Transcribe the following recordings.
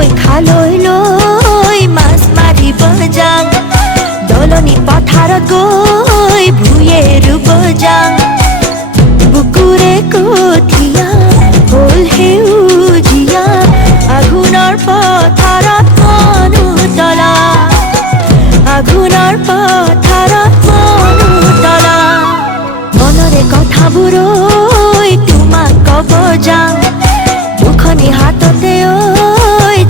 জাকৈ খালৈ লৈ মাছ মাৰিব যাওঁ দলনি পথাৰত গৈ ভূঞে ৰুব যাওঁ বুকুৰে কঠীয়া হ'ল সেউজীয়া আঘোণৰ পথাৰত মনুতলা আঘোণৰ পথাৰত মনুতলা মনৰে কথাবোৰ তোমাক ক'ব যাওঁ দুখনি হাততে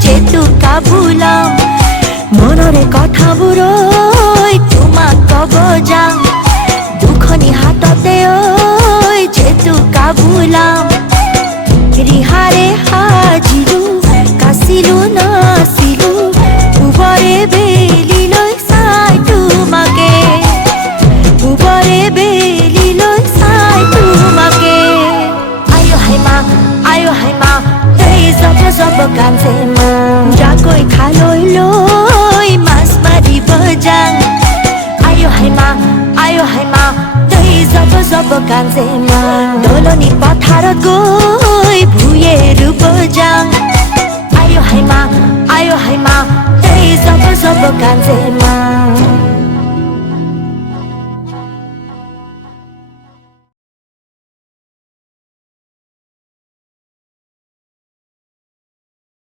জেতুকা বোলাওঁ মনৰে কথাবোৰ তোমাক ক'ব যাওঁ দুখনি হাততে জেতুকা বোলাওঁ ৰিহাৰে সাজিলোঁ কাচিলোঁ নাচিলোঁ উবৰে বেলিলৈ চাই তোমাকে উবৰে বেলিলৈ চাই তোমাকে আয়ো হাই মা তই জব জব কান্দে মা জাকৈ খালৈ লৈ মাছ মাৰিব যাওঁ আয়ো হাই মা তই জব জব কান্দে মা দলনি পথাৰত গৈ ভূঞে ৰুব যাওঁ আয়ো হাই মা তই জব জব কান্দে মা